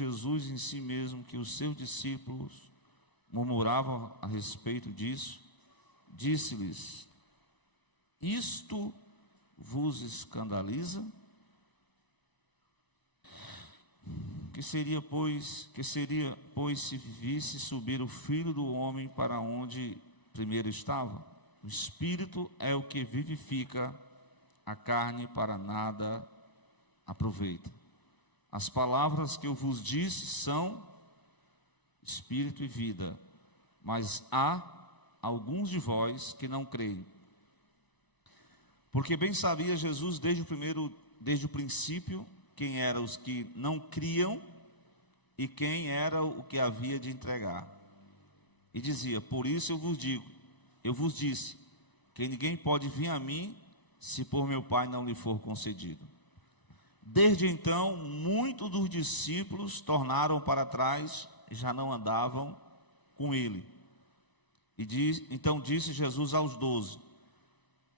Jesus em si mesmo que os seus discípulos murmuravam a respeito disso, disse-lhes: isto vos escandaliza? Que seria, pois, se visse subir o Filho do Homem para onde primeiro estava? O Espírito é o que vivifica, a carne para nada aproveita. As palavras que eu vos disse são Espírito e vida, mas há alguns de vós que não creem. Porque bem sabia Jesus desde o princípio quem eram os que não criam e quem era o que havia de entregar. E dizia: por isso eu vos disse, que ninguém pode vir a mim, se por meu Pai não lhe for concedido. Desde então, muitos dos discípulos tornaram para trás, e já não andavam com ele. Então disse Jesus aos 12: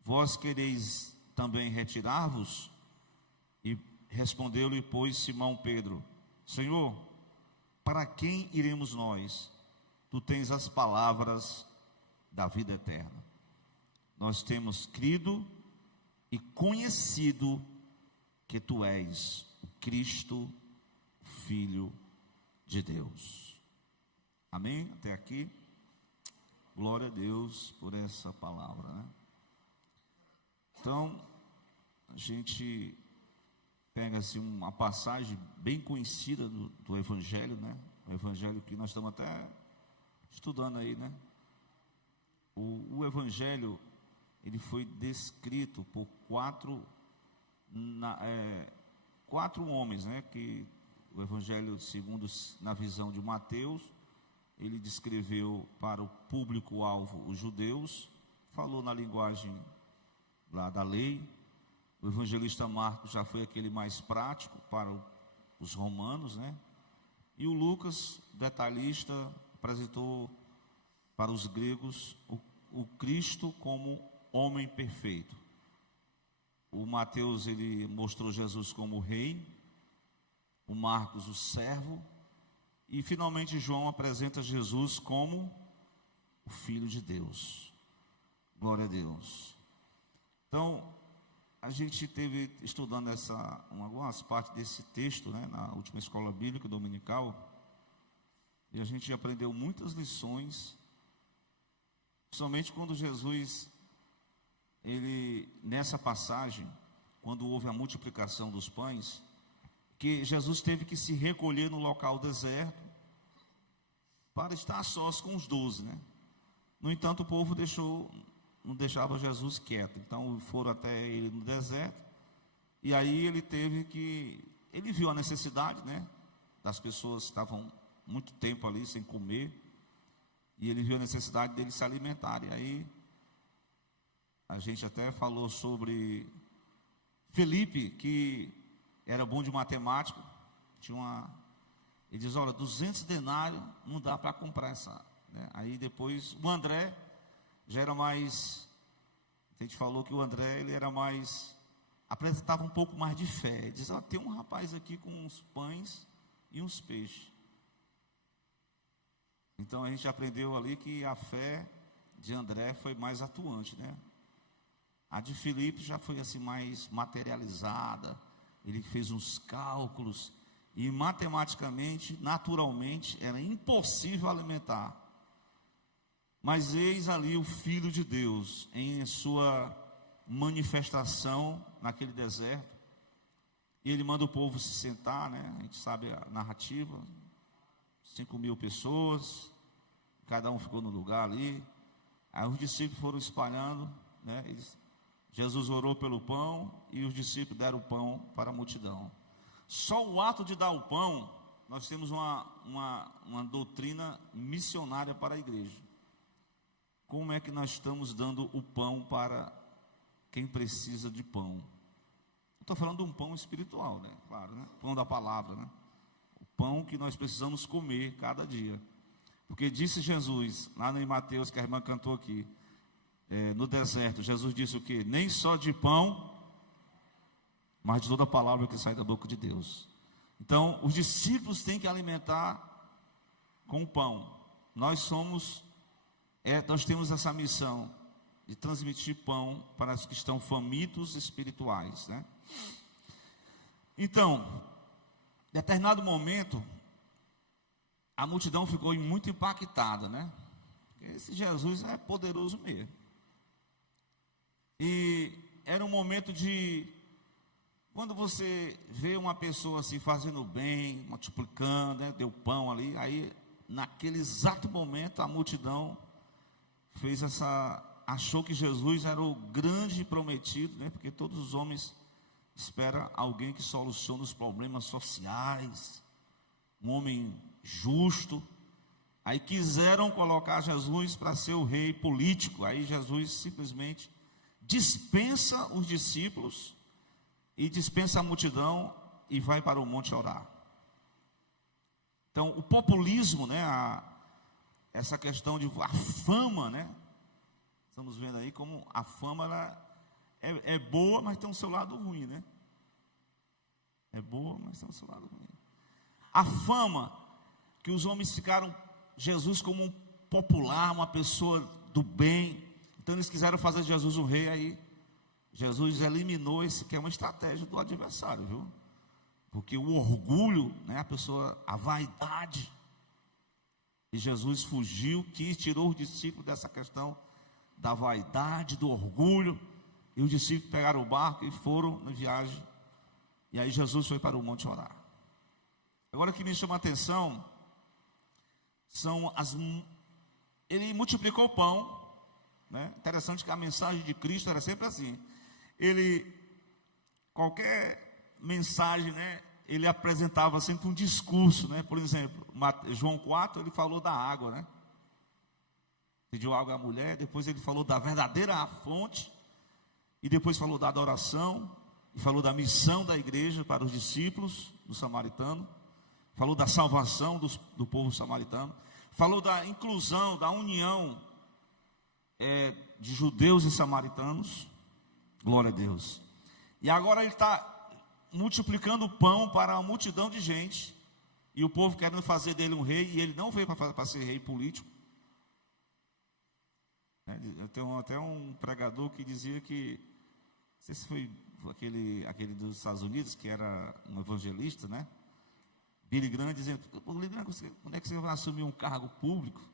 vós quereis também retirar-vos? E respondeu-lhe, pois, Simão Pedro: Senhor, para quem iremos nós? Tu tens as palavras da vida eterna. Nós temos crido e conhecido que tu és o Cristo, o Filho de Deus. Amém? Até aqui. Glória a Deus por essa palavra, né? Então, a gente pega assim uma passagem bem conhecida do Evangelho, né? O Evangelho que nós estamos até estudando aí, né? O Evangelho, ele foi descrito por quatro homens, né? Que o Evangelho, segundo na visão de Mateus, ele descreveu para o público-alvo os judeus, falou na linguagem lá da lei. O evangelista Marcos já foi aquele mais prático para os romanos, né? E o Lucas, detalhista, apresentou para os gregos o Cristo como homem perfeito. O Mateus, ele mostrou Jesus como rei, o Marcos, o servo, e finalmente João apresenta Jesus como o Filho de Deus. Glória a Deus. Então, a gente teve estudando algumas partes desse texto, né, na última escola bíblica dominical, e a gente aprendeu muitas lições, somente quando Jesus, nessa passagem, quando houve a multiplicação dos pães, que Jesus teve que se recolher no local deserto para estar a sós com os 12, né? No entanto, o povo não deixava Jesus quieto, então foram até ele no deserto, e aí ele viu a necessidade, né? Das pessoas que estavam muito tempo ali sem comer, e ele viu a necessidade deles se alimentarem. Aí a gente até falou sobre Felipe, que era bom de matemática, ele diz: olha, 200 denários não dá para comprar essa, né? Aí depois o André já era mais, a gente falou que o André, ele era mais, apresentava um pouco mais de fé. Ele diz: tem um rapaz aqui com uns pães e uns peixes. Então a gente aprendeu ali que a fé de André foi mais atuante, né? A de Filipe já foi assim mais materializada. Ele fez uns cálculos e matematicamente, naturalmente, era impossível alimentar. Mas eis ali o Filho de Deus em sua manifestação naquele deserto, e ele manda o povo se sentar, né? A gente sabe a narrativa, 5.000 pessoas, cada um ficou no lugar ali. Aí os discípulos foram espalhando, né? Jesus orou pelo pão e os discípulos deram o pão para a multidão. Só o ato de dar o pão, nós temos uma doutrina missionária para a igreja. Como é que nós estamos dando o pão para quem precisa de pão? Estou falando de um pão espiritual, né? Claro, né? Pão da palavra, né? O pão que nós precisamos comer cada dia. Porque disse Jesus, lá em Mateus, que a irmã cantou aqui, no deserto, Jesus disse o quê? Nem só de pão, mas de toda a palavra que sai da boca de Deus. Então, os discípulos têm que alimentar com pão. Nós temos essa missão de transmitir pão para os que estão famintos espirituais, né? Então, em determinado momento, a multidão ficou muito impactada, né? Esse Jesus é poderoso mesmo. E era um momento de, quando você vê uma pessoa assim fazendo bem, multiplicando, né? Deu pão ali, aí naquele exato momento a multidão achou que Jesus era o grande prometido, né? Porque todos os homens esperam alguém que solucione os problemas sociais, um homem justo. Aí quiseram colocar Jesus para ser o rei político. Aí Jesus simplesmente dispensa os discípulos e dispensa a multidão e vai para o monte orar. Então, o populismo, né, essa questão de a fama, né? Estamos vendo aí como a fama ela é boa, mas tem o seu lado ruim, né? É boa, mas tem o seu lado ruim. A fama que os homens ficaram Jesus como um popular, uma pessoa do bem. Então eles quiseram fazer de Jesus o rei. Aí Jesus eliminou esse, que é uma estratégia do adversário, viu? Porque o orgulho, né, a vaidade. E Jesus fugiu, tirou os discípulos dessa questão da vaidade, do orgulho. E os discípulos pegaram o barco e foram na viagem. E aí Jesus foi para o monte orar. Agora o que me chama a atenção ele multiplicou o pão, né? Interessante que a mensagem de Cristo era sempre assim. Qualquer mensagem, né, ele apresentava sempre um discurso, né? Por exemplo, João 4, ele falou da água, né? Pediu água à mulher, depois ele falou da verdadeira fonte, e depois falou da adoração, e falou da missão da igreja para os discípulos do samaritano, falou da salvação do povo samaritano, falou da inclusão, da união de judeus e samaritanos. Glória a Deus. E agora ele está multiplicando o pão para uma multidão de gente, e o povo querendo fazer dele um rei, e ele não veio para ser rei político. Eu tenho até um pregador que dizia que, não sei se foi aquele dos Estados Unidos, que era um evangelista, né? Billy Graham dizendo: Billy Graham, quando é que você vai assumir um cargo público?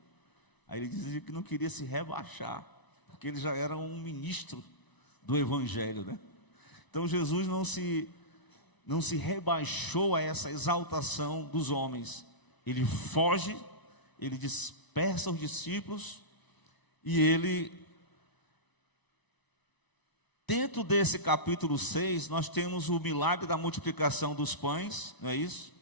Aí ele dizia que não queria se rebaixar, porque ele já era um ministro do evangelho, né? Então Jesus não se rebaixou a essa exaltação dos homens. Ele foge, ele dispersa os discípulos, e ele, dentro desse capítulo 6, nós temos o milagre da multiplicação dos pães, não é isso?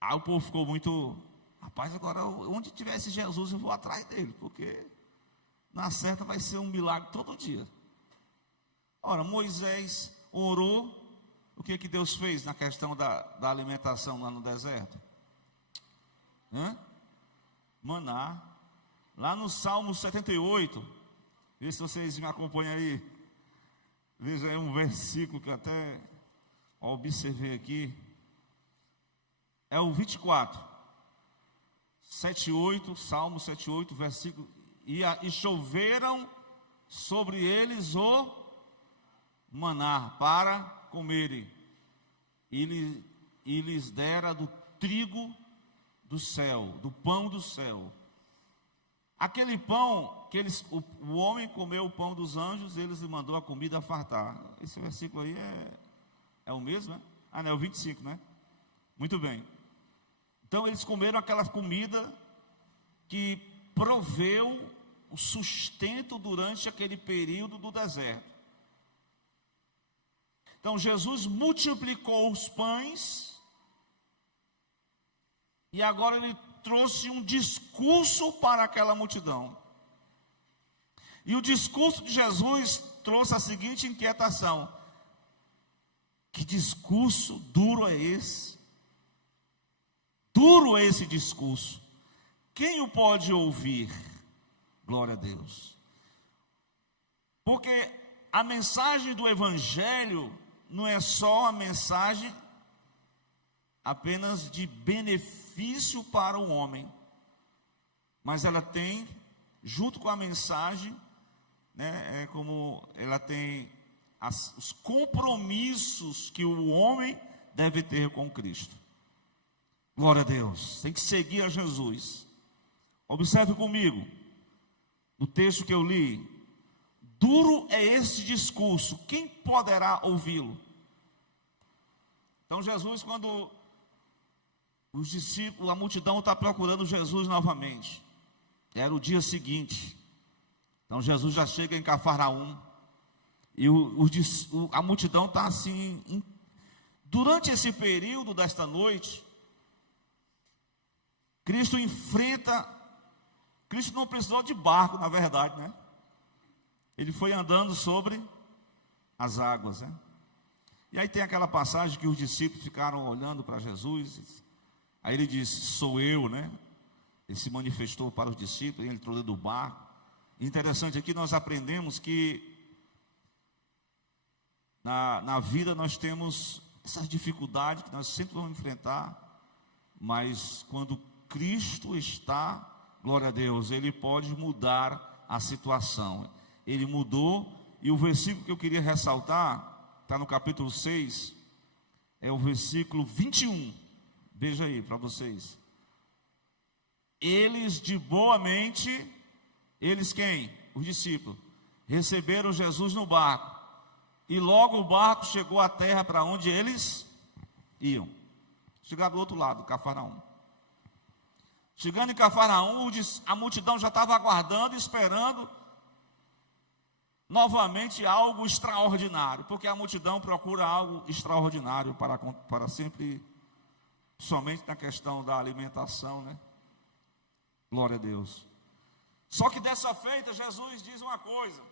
Aí o povo ficou muito, rapaz, agora onde tivesse Jesus eu vou atrás dele, porque na certa vai ser um milagre todo dia. Ora, Moisés orou, o que Deus fez na questão da alimentação lá no deserto? Maná. Lá no Salmo 78, vê se vocês me acompanham aí, veja aí um versículo que até observei aqui, é o 24, 7:8, Salmo 7:8, versículo, e choveram sobre eles o maná para comerem, e lhes dera do trigo do céu, do pão do céu. Aquele pão que o homem comeu o pão dos anjos, eles lhe mandou a comida a fartar. Esse versículo aí é o mesmo, né? Não, é o 25, né? Muito bem. Então eles comeram aquela comida que proveu o sustento durante aquele período do deserto. Então Jesus multiplicou os pães, e agora ele trouxe um discurso para aquela multidão. E o discurso de Jesus trouxe a seguinte inquietação: que discurso duro é esse? Duro é esse discurso. Quem o pode ouvir? Glória a Deus. Porque a mensagem do Evangelho não é só a mensagem apenas de benefício para o homem, mas ela tem, junto com a mensagem, né, como ela tem os compromissos que o homem deve ter com Cristo. Glória a Deus, tem que seguir a Jesus. Observe comigo, no texto que eu li: duro é esse discurso, quem poderá ouvi-lo? Então Jesus, quando os discípulos, a multidão está procurando Jesus novamente, era o dia seguinte, então Jesus já chega em Cafarnaum, e a multidão está assim, durante esse período desta noite, Cristo não precisou de barco, na verdade, né? Ele foi andando sobre as águas, né? E aí tem aquela passagem que os discípulos ficaram olhando para Jesus, aí ele disse: sou eu, né? Ele se manifestou para os discípulos, ele entrou dentro do barco. Interessante aqui, nós aprendemos que na vida nós temos essas dificuldades que nós sempre vamos enfrentar, mas quando Cristo está, glória a Deus, Ele pode mudar a situação. Ele mudou, e o versículo que eu queria ressaltar, está no capítulo 6, é o versículo 21, veja aí para vocês. Eles de boa mente, eles quem? Os discípulos, receberam Jesus no barco, e logo o barco chegou à terra para onde eles iam. Chegaram do outro lado, Cafarnaum. Chegando em Cafarnaum, a multidão já estava aguardando, esperando novamente algo extraordinário, porque a multidão procura algo extraordinário para sempre, somente na questão da alimentação, né? Glória a Deus. Só que dessa feita, Jesus diz uma coisa,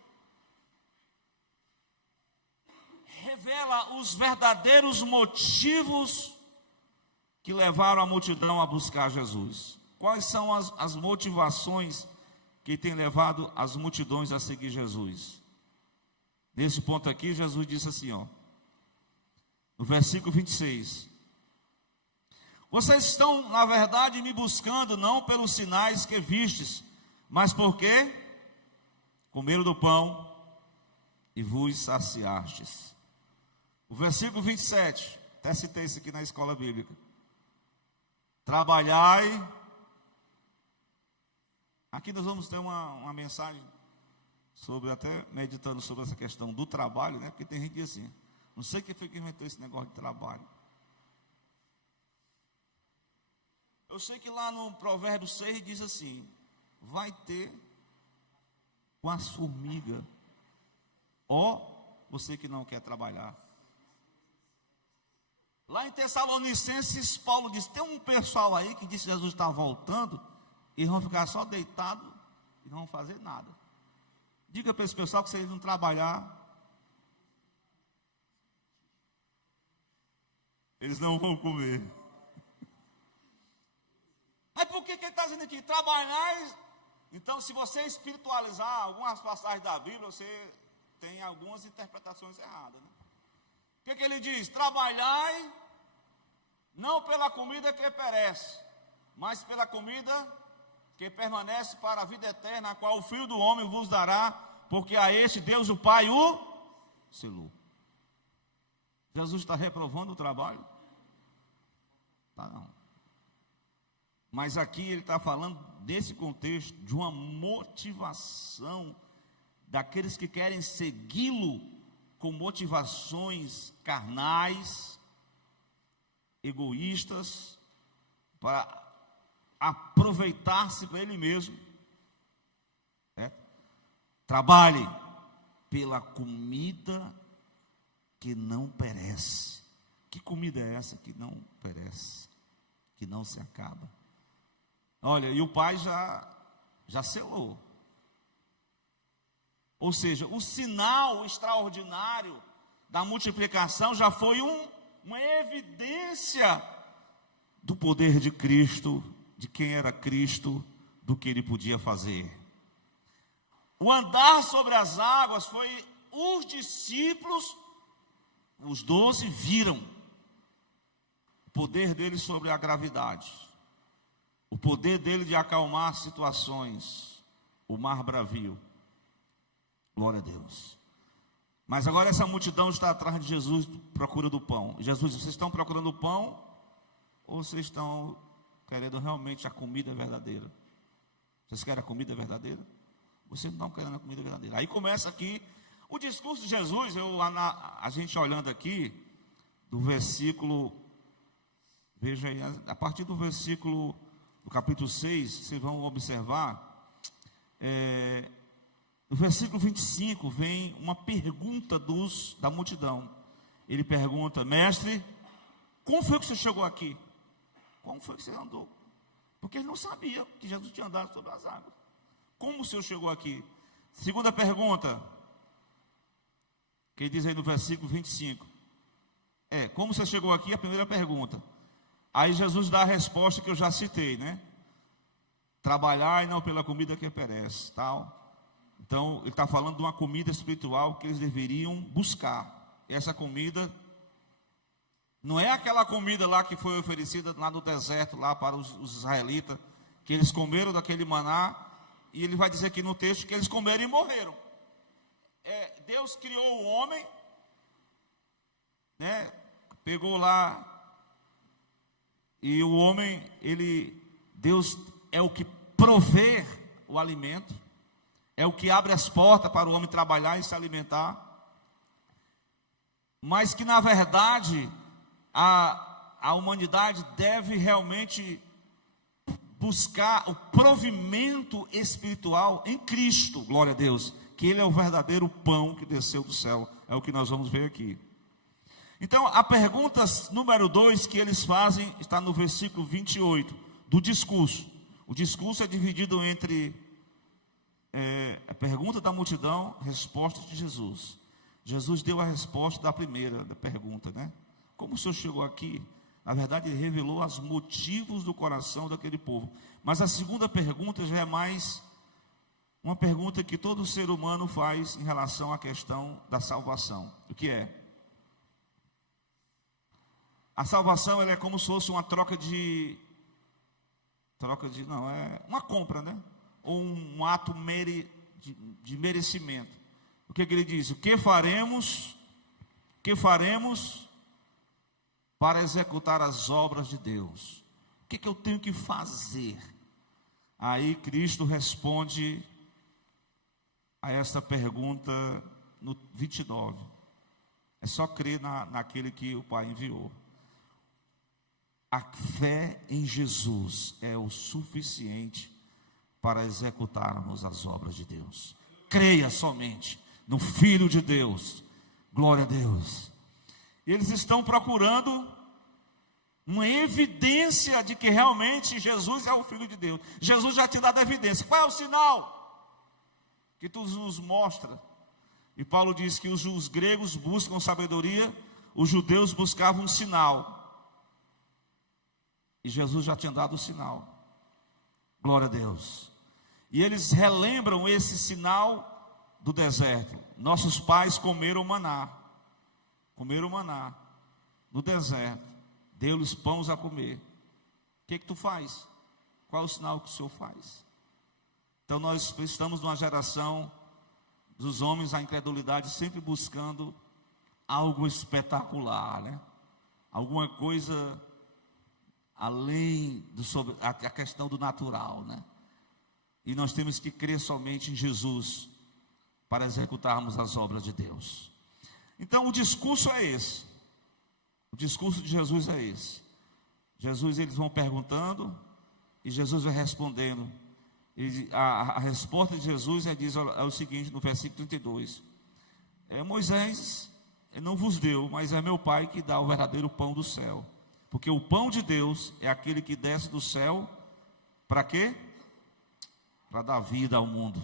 revela os verdadeiros motivos que levaram a multidão a buscar Jesus. Quais são as motivações que têm levado as multidões a seguir Jesus? Nesse ponto aqui, Jesus disse assim, ó, no versículo 26: vocês estão, na verdade, me buscando não pelos sinais que vistes, mas porque comeram do pão e vos saciastes. O versículo 27, até citei isso aqui na escola bíblica: trabalhai. Aqui nós vamos ter uma mensagem sobre, até meditando sobre essa questão do trabalho, né? Porque tem gente que diz assim, não sei quem foi que inventou esse negócio de trabalho. Eu sei que lá no Provérbio 6 diz assim: vai ter com as formigas, ó, você que não quer trabalhar. Lá em Tessalonicenses, Paulo diz: tem um pessoal aí que diz que Jesus está voltando, eles vão ficar só deitados e não vão fazer nada. Diga para esse pessoal que se eles não trabalhar, eles não vão comer. Mas por que ele está dizendo aqui? Trabalhar. Então, se você espiritualizar algumas passagens da Bíblia, você tem algumas interpretações erradas, né? O que ele diz? Trabalhai não pela comida que perece, mas pela comida que permanece para a vida eterna, a qual o Filho do Homem vos dará, porque a este Deus o Pai o selou. Jesus está reprovando o trabalho? Tá, não. Mas aqui ele está falando desse contexto, de uma motivação daqueles que querem segui-lo com motivações carnais, egoístas, para aproveitar-se para ele mesmo. Trabalhe pela comida que não perece. Que comida é essa que não perece, que não se acaba? Olha, e o Pai já selou. Ou seja, o sinal extraordinário da multiplicação já foi uma evidência do poder de Cristo, de quem era Cristo, do que ele podia fazer. O andar sobre as águas foi os discípulos, os 12 viram. poder dele sobre a gravidade, o poder dele de acalmar situações, o mar bravio. Glória a Deus. Mas agora essa multidão está atrás de Jesus, procura do pão. Jesus, vocês estão procurando o pão? Ou vocês estão querendo realmente a comida verdadeira? Vocês querem a comida verdadeira? Vocês não estão querendo a comida verdadeira. Aí começa aqui o discurso de Jesus. A gente olhando aqui, do versículo, veja aí, a partir do versículo do capítulo 6, vocês vão observar, no versículo 25 vem uma pergunta da multidão. Ele pergunta: mestre, como foi que você chegou aqui? Como foi que você andou? Porque ele não sabia que Jesus tinha andado sobre as águas. Como o Senhor chegou aqui? Segunda pergunta, que ele diz aí no versículo 25. Como você chegou aqui? A primeira pergunta. Aí Jesus dá a resposta que eu já citei, né? Trabalhar e não pela comida que perece, tal. Então, ele está falando de uma comida espiritual que eles deveriam buscar. E essa comida não é aquela comida lá que foi oferecida lá no deserto, lá para os israelitas, que eles comeram daquele maná, e ele vai dizer aqui no texto que eles comeram e morreram. Deus criou o homem, né? Pegou lá, e o homem, Deus é o que provê o alimento, é o que abre as portas para o homem trabalhar e se alimentar, mas que na verdade a humanidade deve realmente buscar o provimento espiritual em Cristo, glória a Deus, que Ele é o verdadeiro pão que desceu do céu, é o que nós vamos ver aqui. Então, a pergunta número 2 que eles fazem está no versículo 28 do discurso. O discurso é dividido entre a pergunta da multidão, resposta de Jesus. Jesus deu a resposta da primeira da pergunta, né? Como o Senhor chegou aqui? Na verdade, ele revelou os motivos do coração daquele povo. Mas a segunda pergunta já é mais uma pergunta que todo ser humano faz em relação à questão da salvação. O que é? A salvação, ela é como se fosse uma uma compra, né? Ou um ato de merecimento. O que ele diz? O que faremos para executar as obras de Deus? O que eu tenho que fazer? Aí Cristo responde a essa pergunta no 29. É só crer naquele que o Pai enviou. A fé em Jesus é o suficiente para executarmos as obras de Deus. Creia somente no Filho de Deus. Glória a Deus. Eles estão procurando uma evidência de que realmente Jesus é o Filho de Deus. Jesus já te dá a evidência. Qual é o sinal que tu nos mostra? E Paulo diz que os gregos buscam sabedoria, os judeus buscavam um sinal. E Jesus já tinha dado o sinal. Glória a Deus. E eles relembram esse sinal do deserto. Nossos pais comeram maná. Comeram maná no deserto. Deu-lhes pães a comer. O que tu faz? Qual é o sinal que o Senhor faz? Então nós estamos numa geração dos homens, a incredulidade, sempre buscando algo espetacular, né? Alguma coisa além sobre a questão do natural, né? E nós temos que crer somente em Jesus para executarmos as obras de Deus. Então o discurso é esse. O discurso de Jesus é esse. Eles vão perguntando e Jesus vai respondendo. A resposta de Jesus diz o seguinte no versículo 32. Moisés não vos deu, mas é meu Pai que dá o verdadeiro pão do céu. Porque o pão de Deus é aquele que desce do céu, para quê? Para dar vida ao mundo.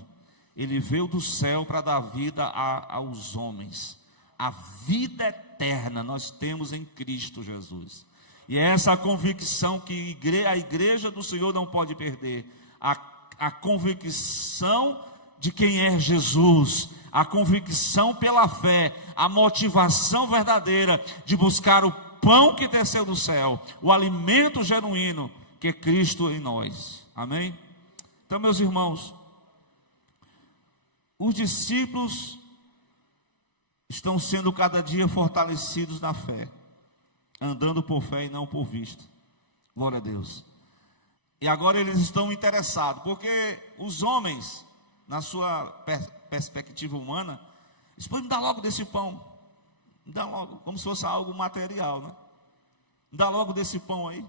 Ele veio do céu para dar vida aos homens. A vida eterna nós temos em Cristo Jesus. E é essa a convicção que a igreja do Senhor não pode perder. A convicção de quem é Jesus. A convicção pela fé. A motivação verdadeira de buscar o pão que desceu do céu, o alimento genuíno que é Cristo em nós. Amém? Então, meus irmãos, os discípulos estão sendo cada dia fortalecidos na fé, andando por fé e não por vista. Glória a Deus. E agora eles estão interessados, porque os homens, na sua perspectiva humana, eles podem me dar logo desse pão, me dá logo, como se fosse algo material, né? Me dá logo desse pão aí.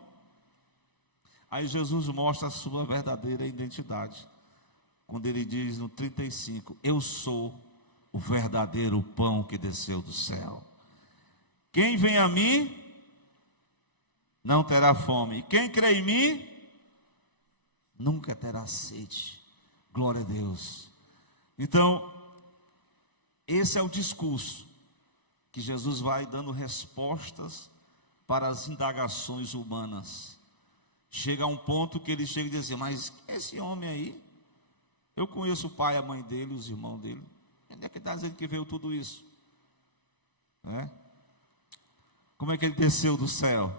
Aí Jesus mostra a sua verdadeira identidade, quando ele diz no 35, eu sou o verdadeiro pão que desceu do céu. Quem vem a mim não terá fome, quem crê em mim nunca terá sede. Glória a Deus. Então, esse é o discurso que Jesus vai dando respostas para as indagações humanas. Chega a um ponto que ele chega e diz assim, mas esse homem aí, eu conheço o pai, a mãe dele, os irmãos dele, onde é que está dizendo que veio tudo isso? Como é que ele desceu do céu?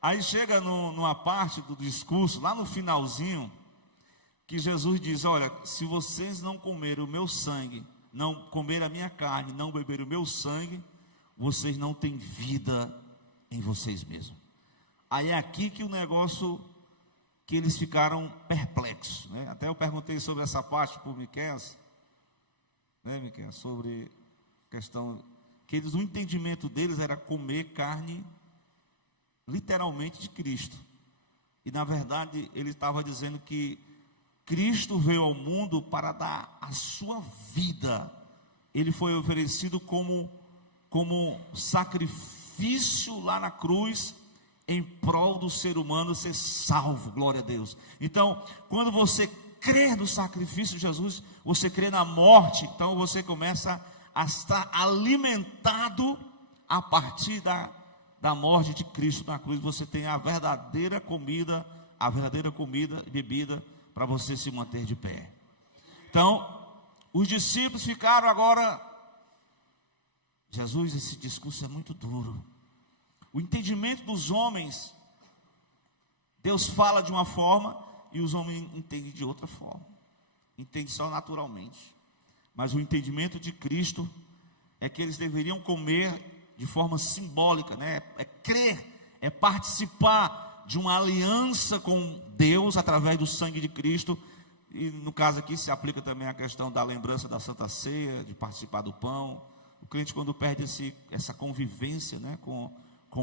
Aí chega numa parte do discurso, lá no finalzinho, que Jesus diz, olha, se vocês não comerem o meu sangue, não comerem a minha carne, não beberem o meu sangue, vocês não têm vida em vocês mesmos. Aí é aqui que o negócio, que eles ficaram perplexos, né? Até eu perguntei sobre essa parte por Miqueias, né, Miqueias, sobre a questão, que eles, o entendimento deles era comer carne, literalmente de Cristo. E na verdade ele estava dizendo que Cristo veio ao mundo para dar a sua vida. Ele foi oferecido como sacrifício lá na cruz, em prol do ser humano ser salvo. Glória a Deus. Então, quando você crê no sacrifício de Jesus, você crê na morte, então você começa a estar alimentado a partir da morte de Cristo na cruz. Você tem a verdadeira comida e bebida para você se manter de pé. Então, os discípulos ficaram agora, Jesus, esse discurso é muito duro. O entendimento dos homens, Deus fala de uma forma e os homens entendem de outra forma. Entendem só naturalmente. Mas o entendimento de Cristo é que eles deveriam comer de forma simbólica, né? É crer, é participar de uma aliança com Deus através do sangue de Cristo. E no caso aqui se aplica também a questão da lembrança da Santa Ceia, de participar do pão. O crente, quando perde essa convivência, né, com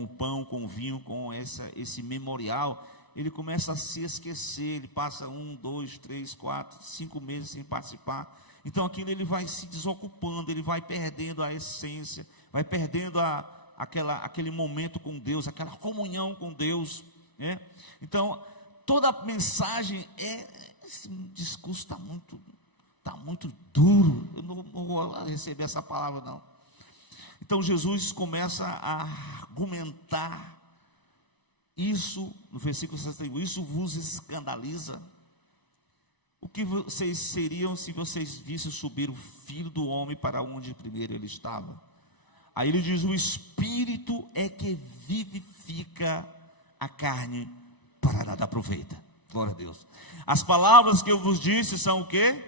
o pão, com o vinho, com esse memorial, ele começa a se esquecer. Ele passa 1, 2, 3, 4, 5 meses sem participar. Então aquilo ele vai se desocupando, ele vai perdendo a essência, vai perdendo aquele momento com Deus, aquela comunhão com Deus, né? Então toda a mensagem esse discurso está muito duro. Eu não vou receber essa palavra não. Então Jesus começa a argumentar isso no versículo 61, isso vos escandaliza? O que vocês seriam se vocês vissem subir o Filho do Homem para onde primeiro ele estava? Aí ele diz, o Espírito é que vivifica, a carne para nada aproveita. Glória a Deus. As palavras que eu vos disse são o quê?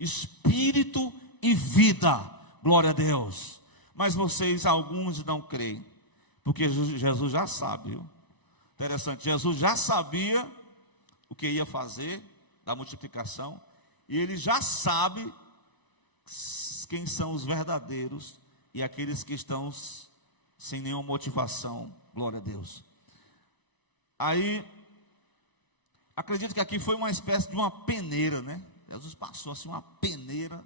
Espírito e vida. Glória a Deus. Mas vocês, alguns não creem, porque Jesus já sabe, viu? Interessante, Jesus já sabia o que ia fazer da multiplicação, e ele já sabe quem são os verdadeiros e aqueles que estão sem nenhuma motivação. Glória a Deus. Aí, acredito que aqui foi uma espécie de uma peneira, né? Jesus passou assim uma peneira,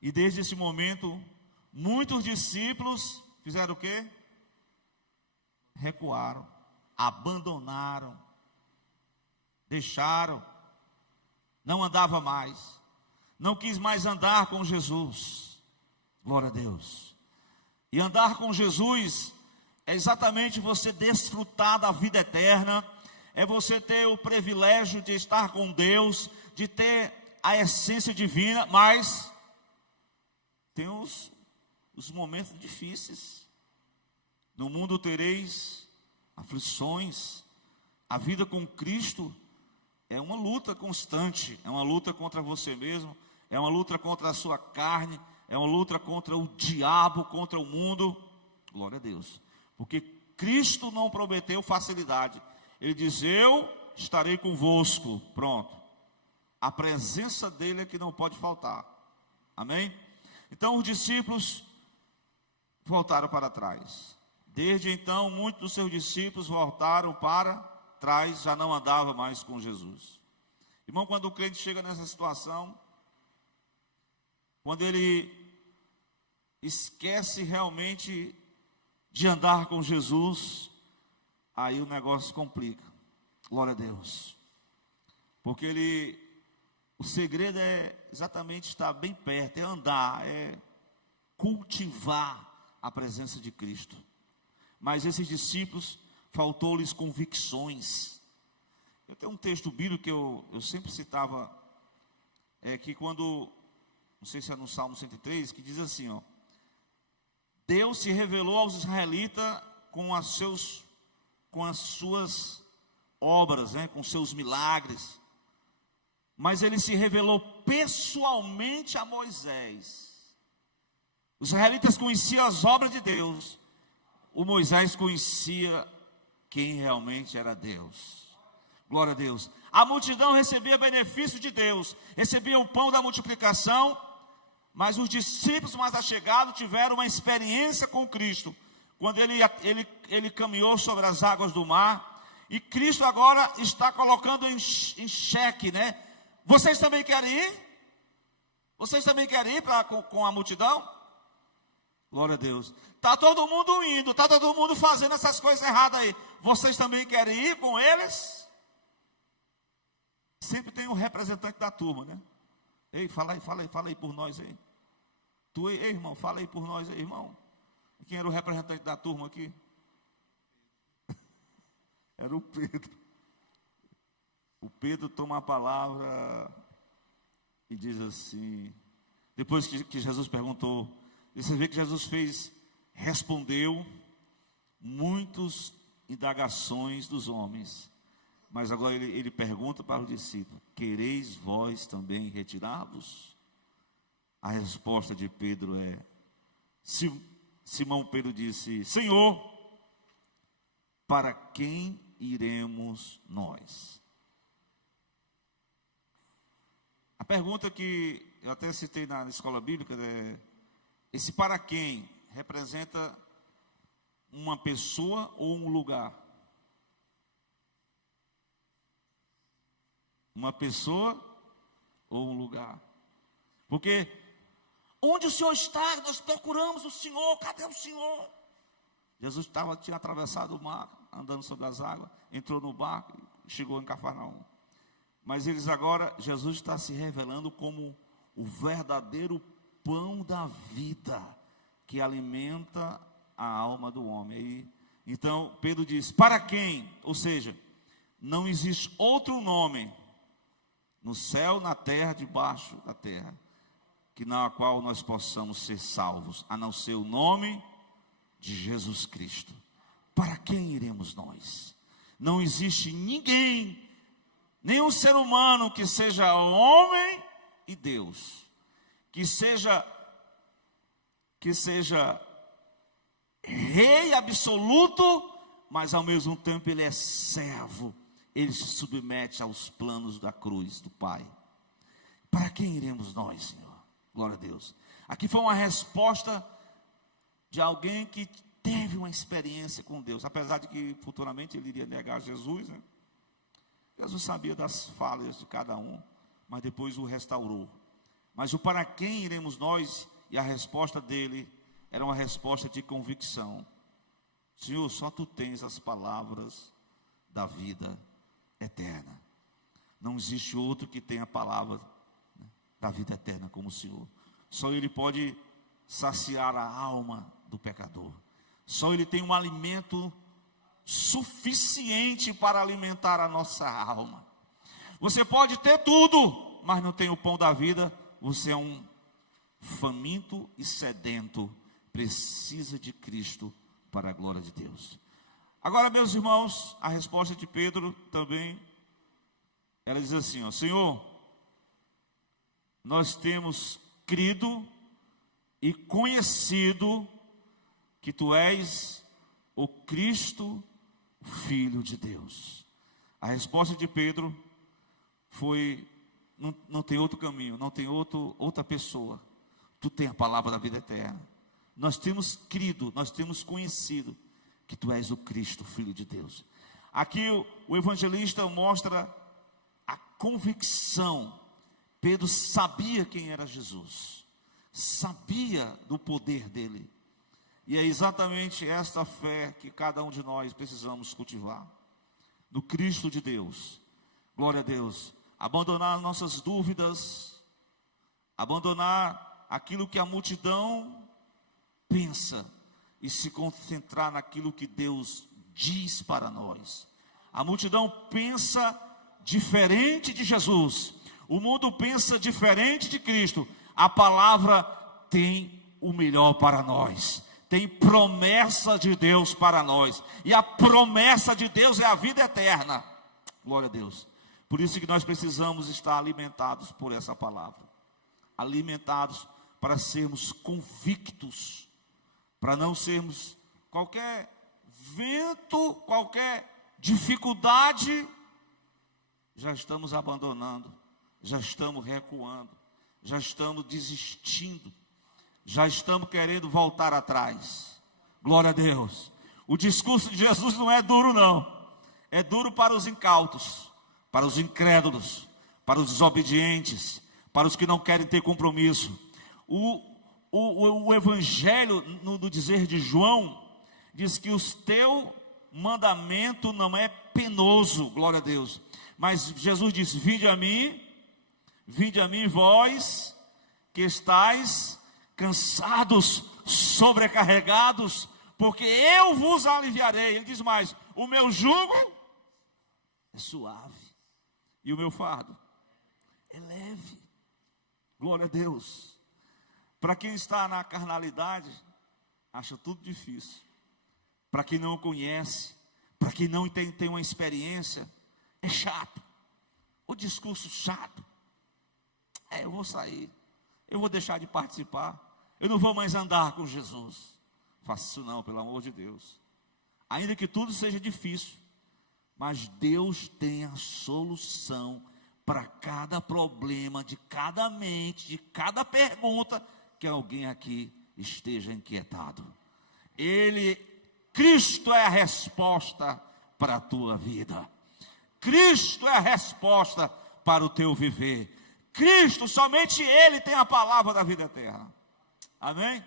e desde esse momento muitos discípulos fizeram o quê? Recuaram, abandonaram, deixaram, não andava mais, não quis mais andar com Jesus. Glória a Deus. E andar com Jesus é exatamente você desfrutar da vida eterna, é você ter o privilégio de estar com Deus, de ter a essência divina, mas tem os momentos difíceis. No mundo tereis aflições. A vida com Cristo é uma luta constante, é uma luta contra você mesmo, é uma luta contra a sua carne, é uma luta contra o diabo, contra o mundo. Glória a Deus. Porque Cristo não prometeu facilidade. Ele diz: eu estarei convosco. Pronto. A presença dele é que não pode faltar. Amém? Então os discípulos voltaram para trás. Desde então, muitos dos seus discípulos voltaram para trás, já não andavam mais com Jesus. Irmão, quando o crente chega nessa situação, quando ele esquece realmente de andar com Jesus, aí o negócio complica. Glória a Deus. Porque o segredo é exatamente estar bem perto, é andar, é cultivar a presença de Cristo. Mas esses discípulos, faltou-lhes convicções. Eu tenho um texto bíblico que eu sempre citava, que quando, não sei se é no Salmo 103, que diz assim, ó: Deus se revelou aos israelitas com as suas obras, né, com seus milagres, mas ele se revelou pessoalmente a Moisés. Os israelitas conheciam as obras de Deus, o Moisés conhecia quem realmente era Deus. Glória a Deus. A multidão recebia benefício de Deus, recebia o pão da multiplicação, mas os discípulos mais achegados tiveram uma experiência com Cristo, quando ele caminhou sobre as águas do mar, e Cristo agora está colocando em xeque, né? Vocês também querem ir? Vocês também querem ir com a multidão? Glória a Deus. Está todo mundo indo, está todo mundo fazendo essas coisas erradas aí. Vocês também querem ir com eles? Sempre tem um representante da turma, né? Ei, fala aí por nós aí. Ei, irmão, fala aí por nós aí, irmão. Quem era o representante da turma aqui? Era o Pedro. O Pedro toma a palavra e diz assim, depois que Jesus perguntou, você vê que Jesus respondeu muitas indagações dos homens, mas agora ele pergunta para os discípulos: quereis vós também retirar-vos? A resposta de Pedro é: Simão Pedro disse: Senhor, para quem iremos nós? A pergunta que eu até citei na escola bíblica é: esse para quem representa uma pessoa ou um lugar? Uma pessoa ou um lugar? Porque onde o Senhor está? Nós procuramos o Senhor. Cadê o Senhor? Jesus tinha atravessado o mar, andando sobre as águas, entrou no barco e chegou em Cafarnaum. Mas Jesus está se revelando como o verdadeiro pão da vida, que alimenta a alma do homem. Então Pedro diz: para quem? Ou seja, não existe outro nome no céu, na terra, debaixo da terra, na qual nós possamos ser salvos, a não ser o nome de Jesus Cristo. Para quem iremos nós? Não existe ninguém, nenhum ser humano que seja homem e Deus, que seja rei absoluto, mas ao mesmo tempo ele é servo, ele se submete aos planos da cruz do Pai. Para quem iremos nós, Senhor? Glória a Deus. Aqui foi uma resposta de alguém que teve uma experiência com Deus, apesar de que futuramente ele iria negar Jesus, né? Jesus sabia das falhas de cada um, mas depois o restaurou. Mas o para quem iremos nós, e a resposta dele era uma resposta de convicção: Senhor, só tu tens as palavras da vida eterna. Não existe outro que tenha a palavra da vida eterna como o Senhor. Só Ele pode saciar a alma do pecador. Só Ele tem um alimento suficiente para alimentar a nossa alma. Você pode ter tudo, mas não tem o pão da vida. Você é um faminto e sedento, precisa de Cristo para a glória de Deus. Agora, meus irmãos, a resposta de Pedro também, ela diz assim, ó: Senhor, nós temos crido e conhecido que Tu és o Cristo, o Filho de Deus. A resposta de Pedro foi: não tem outro caminho, não tem outra pessoa. Tu tem a palavra da vida eterna. Nós temos crido, nós temos conhecido que Tu és o Cristo, Filho de Deus. Aqui o evangelista mostra a convicção. Pedro sabia quem era Jesus, sabia do poder dele. E é exatamente esta fé que cada um de nós precisamos cultivar, no Cristo de Deus. Glória a Deus. Abandonar nossas dúvidas, abandonar aquilo que a multidão pensa e se concentrar naquilo que Deus diz para nós. A multidão pensa diferente de Jesus, o mundo pensa diferente de Cristo. A palavra tem o melhor para nós, tem promessa de Deus para nós, e a promessa de Deus é a vida eterna. Glória a Deus. Por isso que nós precisamos estar alimentados por essa palavra, alimentados para sermos convictos, para não sermos qualquer vento, qualquer dificuldade, já estamos abandonando, já estamos recuando, já estamos desistindo, já estamos querendo voltar atrás. Glória a Deus. O discurso de Jesus não é duro, não. É duro para os incautos, para os incrédulos, para os desobedientes, para os que não querem ter compromisso. O evangelho, no dizer de João, diz que o teu mandamento não é penoso, glória a Deus. Mas Jesus diz: vinde a mim, vós que estáis cansados, sobrecarregados, porque eu vos aliviarei. Ele diz mais: o meu jugo é suave e o meu fardo é leve. Glória a Deus. Para quem está na carnalidade, acha tudo difícil. Para quem não o conhece, para quem não tem uma experiência, é chato. O discurso chato. Eu vou sair, eu vou deixar de participar, eu não vou mais andar com Jesus. Faça isso não, pelo amor de Deus. Ainda que tudo seja difícil, mas Deus tem a solução para cada problema, de cada mente, de cada pergunta que alguém aqui esteja inquietado. Cristo é a resposta para a tua vida. Cristo é a resposta para o teu viver. Cristo, somente Ele tem a palavra da vida eterna. Amém?